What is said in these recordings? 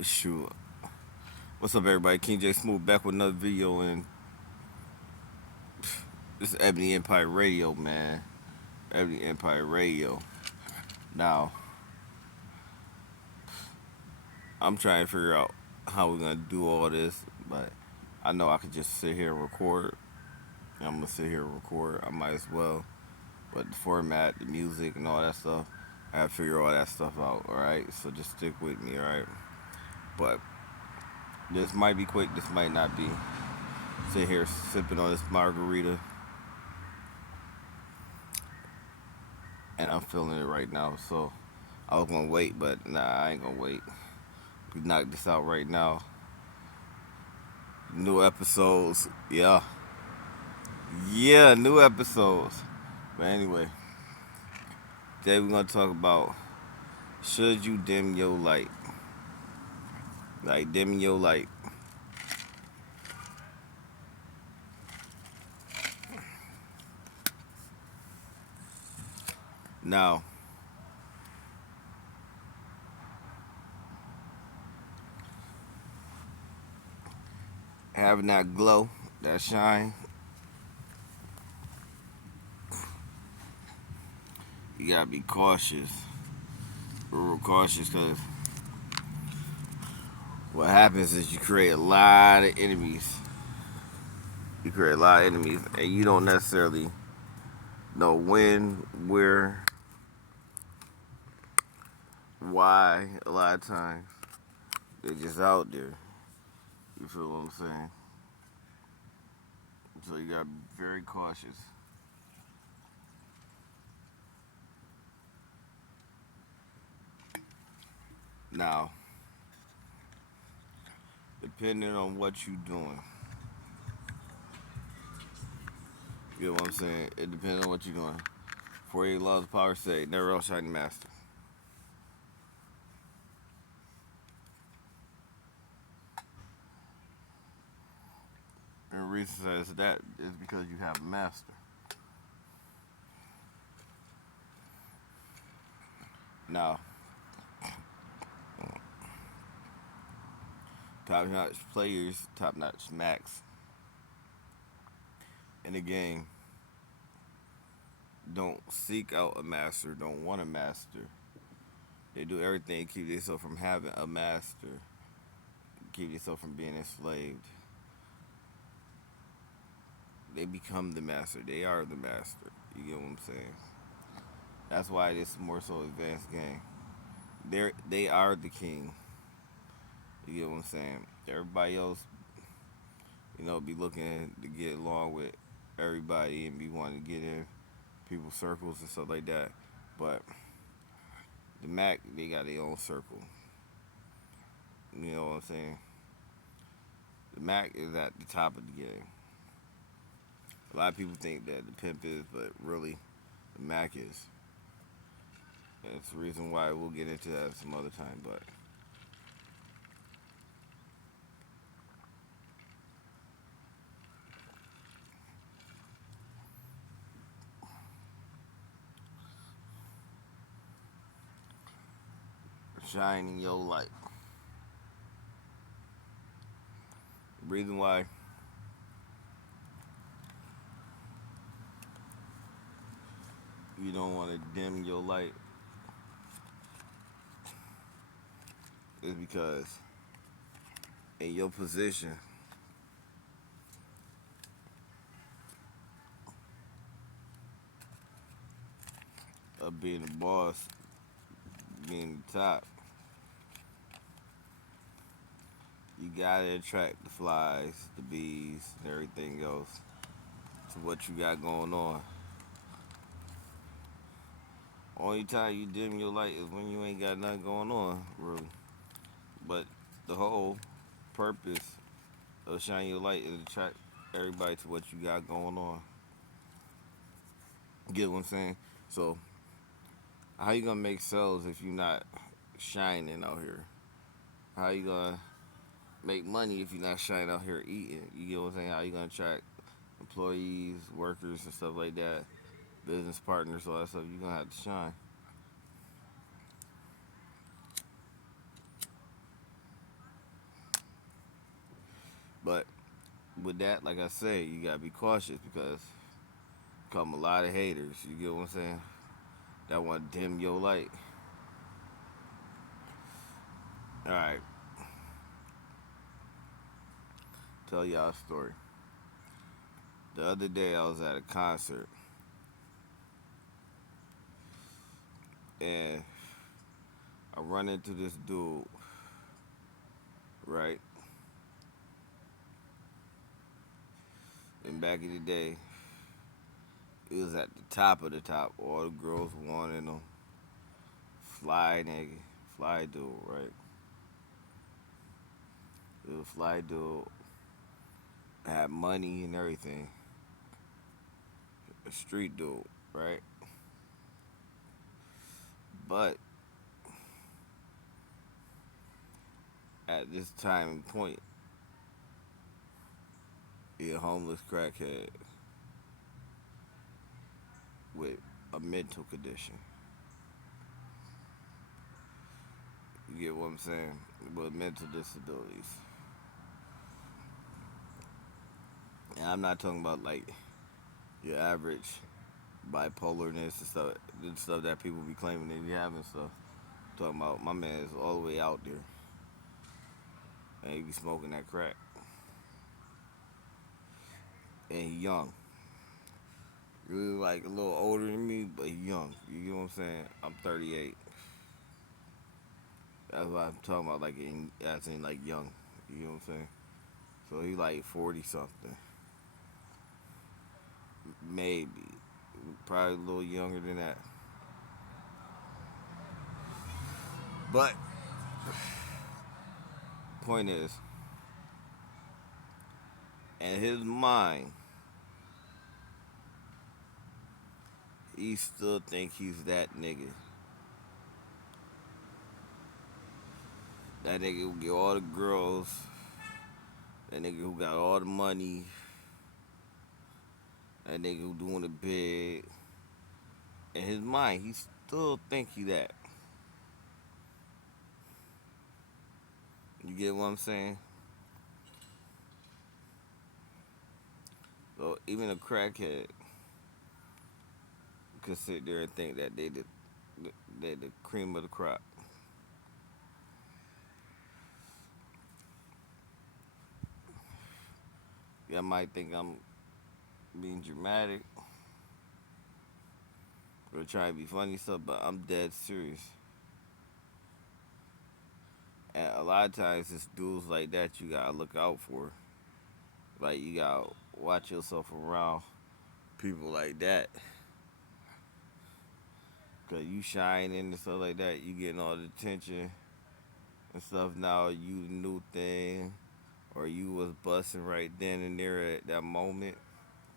Shoot. What's up, everybody? King J Smooth back with another video, and this is Ebony Empire Radio, man. Ebony Empire Radio. Now, I'm trying to figure out how we're gonna do all this, but I know I could just sit here and record. I'm gonna sit here and record. I might as well. But the format, the music, and all that stuff, I have to figure all that stuff out. All right. So just stick with me. All right. But this might be quick. This might not be. Sit here sipping on this margarita, and I'm feeling it right now. So I was gonna wait, but nah, I ain't gonna wait. We knock this out right now. New episodes, yeah, new episodes. But anyway, today we're gonna talk about should you dim your light, like dimming your light. Now, having that glow, that shine, you gotta be cautious, real cautious, because what happens is you create a lot of enemies. You create a lot of enemies, and you don't necessarily know when, where, why. A lot of times they're just out there. You feel what I'm saying? So you gotta be very cautious. Now, depending on what you're doing, you know what I'm saying? It depends on what you're doing. 48 laws of power say, never outshine the master. And the reason says that is because you have a master. Now, top notch players, top notch max in the game don't seek out a master, don't want a master. They do everything to keep themselves from having a master, keep themselves from being enslaved. They become the master. They are the master. You get what I'm saying? That's why this is more so advanced game. They are the king. You get what I'm saying? Everybody else, be looking to get along with everybody and be wanting to get in people's circles and stuff like that. But the Mac, they got their own circle. You know what I'm saying? The Mac is at the top of the game. A lot of people think that the pimp is, but really, the Mac is. And it's the reason why we'll get into that some other time. But shining your light. The reason why you don't want to dim your light is because in your position of being the boss, being the top, you gotta attract the flies, the bees, and everything else to what you got going on. Only time you dim your light is when you ain't got nothing going on, really. But the whole purpose of shining your light is to attract everybody to what you got going on. Get what I'm saying? So, how you gonna make sales if you're not shining out here? How you gonna make money if you're not shining out here eating? You get what I'm saying? How you gonna attract employees, workers, and stuff like that, business partners, all that stuff? You're gonna have to shine. But with that, like I said, you gotta be cautious because come a lot of haters. You get what I'm saying? That want to dim your light. All right, tell y'all a story. The other day I was at a concert and I run into this dude, right? And back in the day, it was at the top of the top. All the girls wanted him. Fly nigga, fly dude, right? It was a fly dude, had money and everything. A street dude, right? But at this time and point, he a homeless crackhead with a mental condition. You get what I'm saying? With mental disabilities. And I'm not talking about like your average bipolarness and stuff, the stuff that people be claiming they have and stuff. I'm talking about my man is all the way out there and he be smoking that crack. And he young. Really like a little older than me, but he young. You get what I'm saying? I'm 38. That's what I'm talking about, like as in like young. You know what I'm saying? So he like 40 something, maybe, probably a little younger than that. But point is, in his mind, he still think he's that nigga. That nigga who get all the girls. That nigga who got all the money. That nigga who doing it big. In his mind, he still think he that. You get what I'm saying? So even a crackhead could sit there and think that they the cream of the crop. Y'all might think I'm being dramatic or trying to be funny stuff, but I'm dead serious. And a lot of times it's dudes like that you gotta look out for. Like you gotta watch yourself around people like that. Cause you shining and stuff like that, you getting all the attention and stuff. Now you the new thing, or you was busting right then and there at that moment,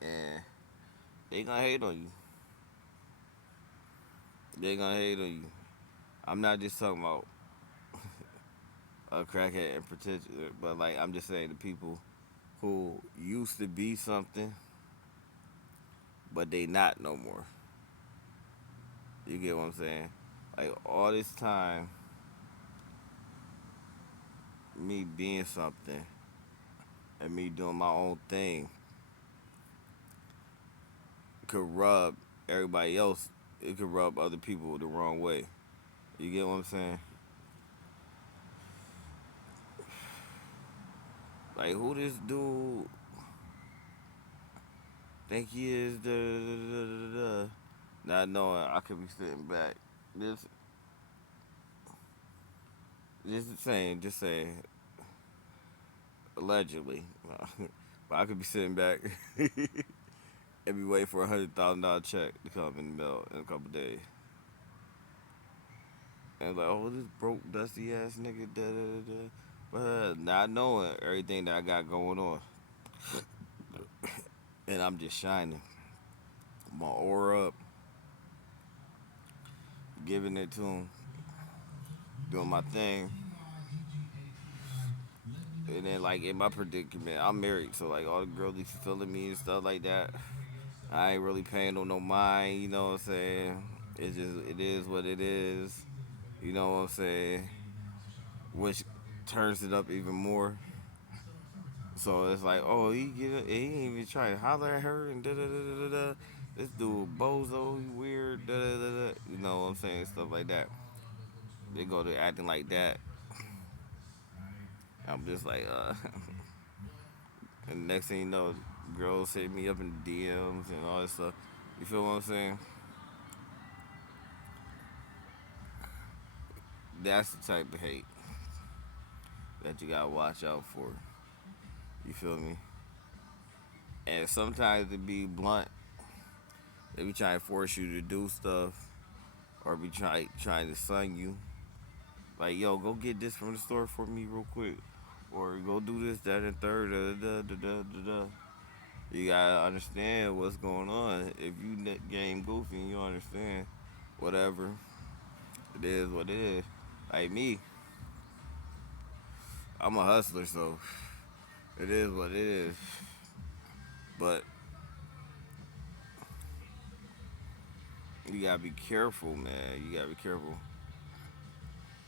and they gonna hate on you. They gonna hate on you. I'm not just talking about a crackhead in particular, but like I'm just saying the people who used to be something, but they not no more. You get what I'm saying? Like all this time, me being something and me doing my own thing could rub everybody else. It could rub other people the wrong way. You get what I'm saying? Like who this dude think he is? Da, da, da, da, da. Not knowing I could be sitting back. This, just saying, allegedly. But I could be sitting back and be waiting for $100,000 check to come in the mail in a couple days. And like, oh, this broke, dusty ass nigga, da da da da. But not knowing everything that I got going on. And I'm just shining. My aura up, giving it to him, doing my thing. And then, like, in my predicament, I'm married, so, like, all the girls be feeling me and stuff like that. I ain't really paying on no mind, you know what I'm saying? It's just, it is what it is, you know what I'm saying? Which turns it up even more. So it's like, oh, he ain't even try to holler at her and da da da da da. This dude bozo, he weird, da da da da. You know what I'm saying? Stuff like that. They go to acting like that. I'm just like, and next thing you know, girls hit me up in the DMs and all this stuff. You feel what I'm saying? That's the type of hate that you gotta watch out for. You feel me? And sometimes it be blunt. They be trying to force you to do stuff or be trying to sun you. Like, yo, go get this from the store for me real quick. Or go do this, that, and third. Da, da, da, da, da, da. You gotta understand what's going on. If you game goofy and you understand, whatever, it is what it is. Like me, I'm a hustler, so it is what it is. But you gotta be careful, man. You gotta be careful.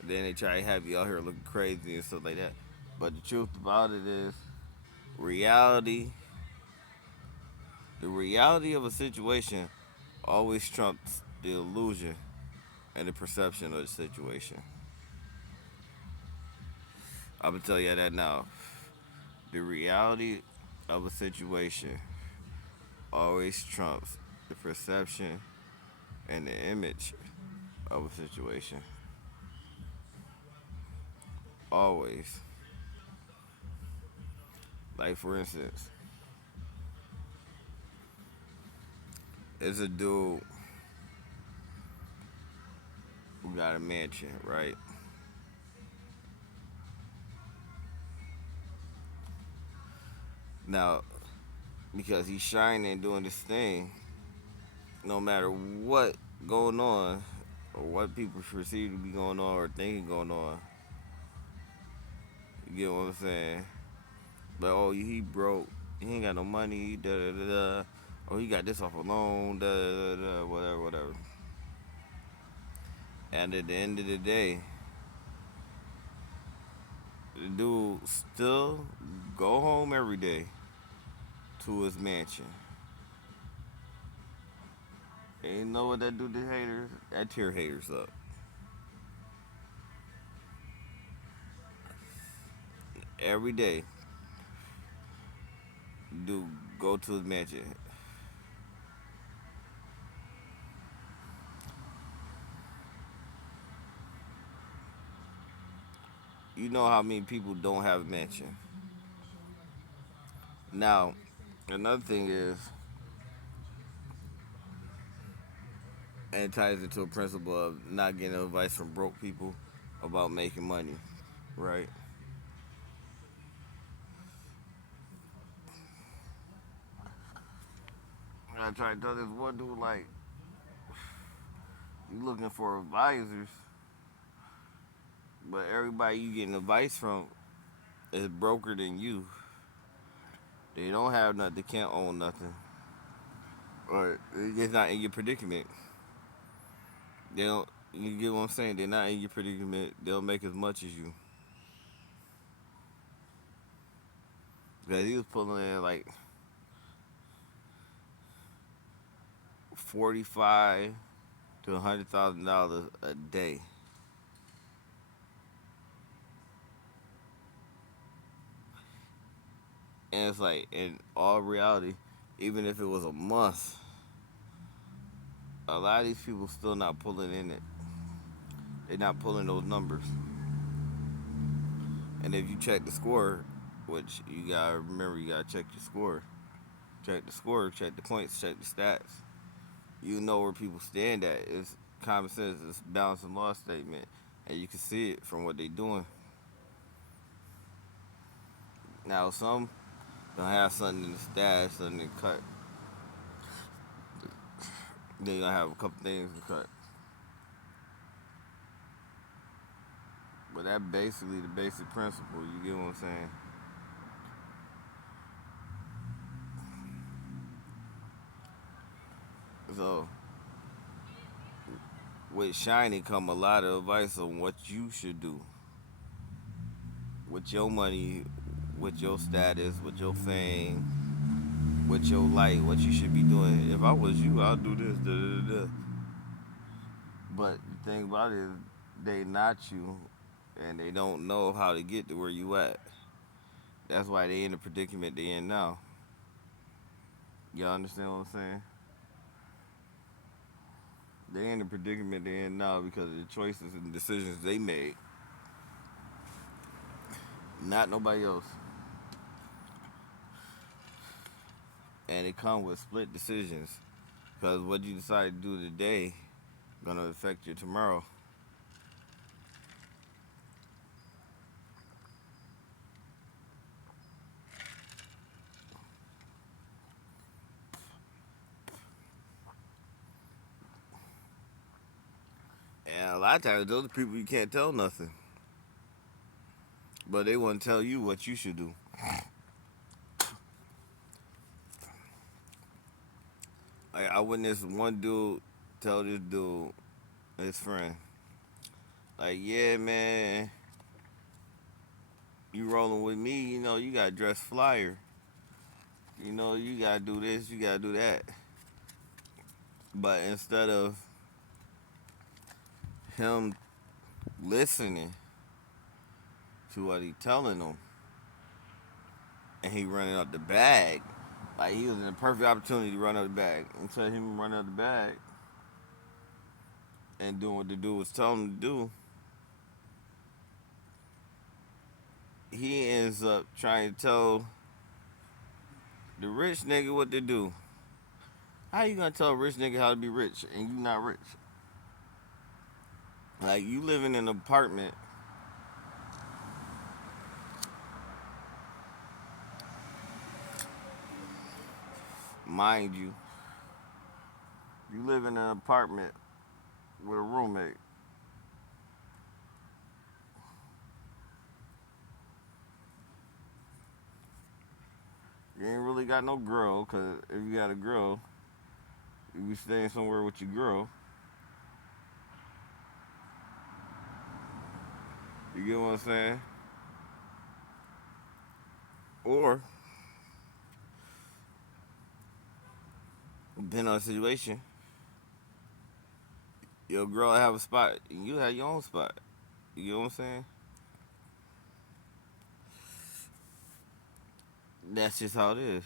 And then they try to have you out here looking crazy and stuff like that. But the truth about it is, reality, the reality of a situation always trumps the illusion and the perception of the situation. I'm gonna tell you that now. The reality of a situation always trumps the perception and the image of a situation. Always. Like, for instance, there's a dude who got a mansion, right? Now, because he's shining and doing this thing, no matter what going on or what people perceive to be going on or thinking going on, you get what I'm saying? But oh, he broke, he ain't got no money, da da da da. Oh, he got this off a loan, da da da da, whatever, whatever. And at the end of the day, the dude still go home every day to his mansion. And you know what that do to haters? That tear haters up. Every day, dude go to his mansion. You know how many people don't have a mansion. Now, another thing is, and it ties into a principle of not getting advice from broke people about making money, right? I try to tell this one dude, like, you looking for advisors, but everybody you getting advice from is broker than you. They don't have nothing, they can't own nothing. Or it's not in your predicament. They don't, you get what I'm saying? They're not in your predicament. They'll make as much as you. Because he was pulling in like 45 to $100,000 a day. And it's like, in all reality, even if it was a month, a lot of these people still not pulling in it. They're not pulling those numbers. And if you check the score, which you gotta remember, you gotta check your score. Check the score, check the points, check the stats. You know where people stand at. It's common sense. It's balance and loss statement, and you can see it from what they're doing. Now some don't have something in the stash, something to cut. Then you gonna have a couple things to cut. But that basically the basic principle. You get what I'm saying? So with Shiny come a lot of advice on what you should do with your money, with your status, with your fame, with your light, what you should be doing. If I was you, I'll do this, da da da. But the thing about it is, they not you, and they don't know how to get to where you at. That's why they in the predicament they in now. Y'all understand what I'm saying? They in the predicament they in now because of the choices and decisions they made, not nobody else. And it come with split decisions because what you decide to do today gonna affect you tomorrow. And a lot of times those are people you can't tell nothing, but they want to tell you what you should do. Like I witnessed one dude tell this dude, his friend, like, yeah, man, you rolling with me, you know, you gotta dress flyer. You know, you gotta do this, you gotta do that. But instead of him listening to what he telling him, and he running up the bag, like he was in a perfect opportunity to run up the bag. Instead of him running up the bag and doing what the dude was telling him to do, he ends up trying to tell the rich nigga what to do. How you gonna tell a rich nigga how to be rich and you not rich? Like you live in an apartment, mind you. You live in an apartment with a roommate. You ain't really got no girl, cause if you got a girl, you be staying somewhere with your girl. You get what I'm saying? Or depending on the situation, your girl have a spot, and you have your own spot. You get what I'm saying? That's just how it is.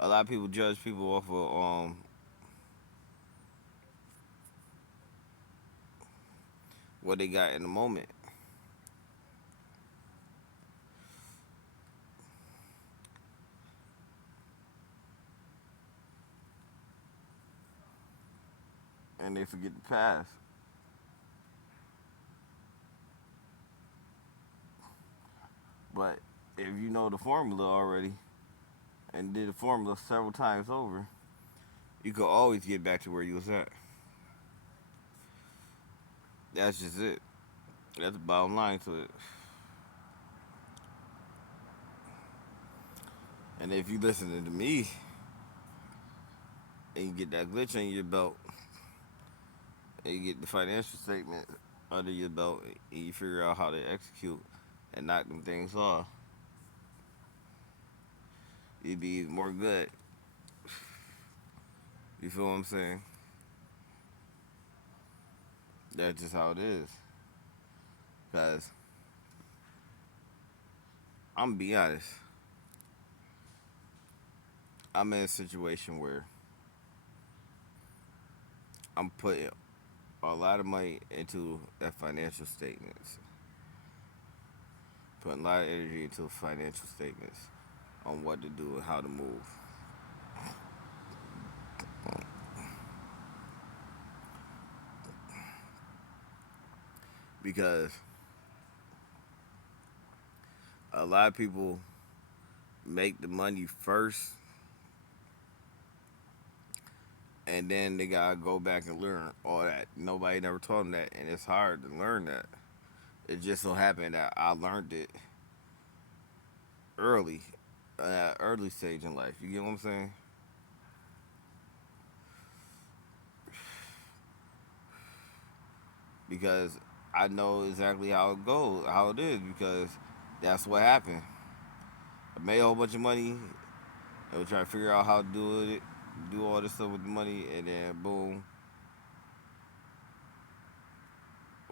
A lot of people judge people off of what they got in the moment, and they forget the past. But if you know the formula already and did the formula several times over, you could always get back to where you was at. That's just it. That's the bottom line to it. And if you listening to me and you get that glitch on your belt and you get the financial statement under your belt and you figure out how to execute and knock them things off, you'd be even more good. You feel what I'm saying? That's just how it is. Cause I'm gonna be honest, I'm in a situation where I'm putting a lot of money into that financial statements, putting a lot of energy into financial statements on what to do and how to move. Because a lot of people make the money first and then they gotta go back and learn all that. Nobody never taught them that, and it's hard to learn that. It just so happened that I learned it early, early stage in life. You get what I'm saying? Because I know exactly how it goes, how it is, because that's what happened. I made a whole bunch of money. I was trying to figure out how to do all this stuff with the money, and then boom,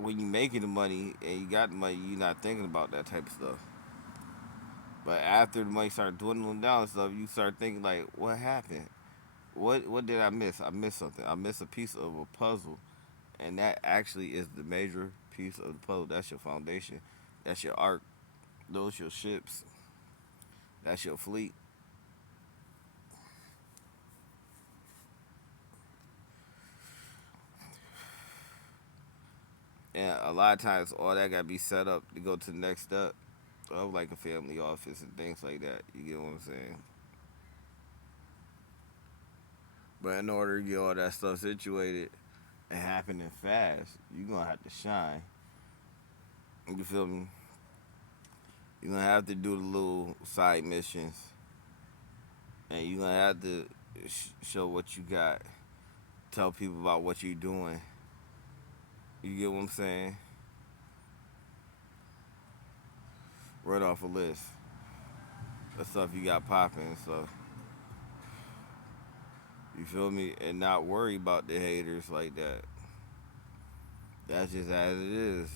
when you making the money and you got the money, you're not thinking about that type of stuff. But after the money started dwindling down and stuff, you start thinking like, what happened? What did I miss? I missed something. I missed a piece of a puzzle, and that actually is the major piece of the puzzle. That's your foundation. That's your arc. Those your ships. That's your fleet. And a lot of times, all that gotta be set up to go to the next step of like a family office and things like that. You get what I'm saying? But in order to get all that stuff situated and happening fast, you're gonna have to shine. You feel me? You're gonna have to do the little side missions, and you're gonna have to show what you got. Tell people about what you're doing. You get what I'm saying? Right off a list. The stuff you got popping and stuff. You feel me? And not worry about the haters like that. That's just as it is.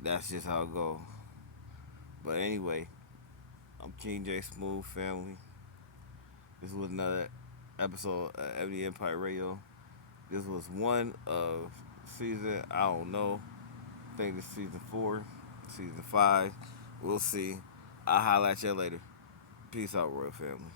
That's just how it go. But anyway, I'm King J Smooth family. This was another episode of Ebony Empire Radio. This was one of season, I don't know. I think it's season 4, season 5. We'll see. I'll holla at you later. Peace out, Royal Family.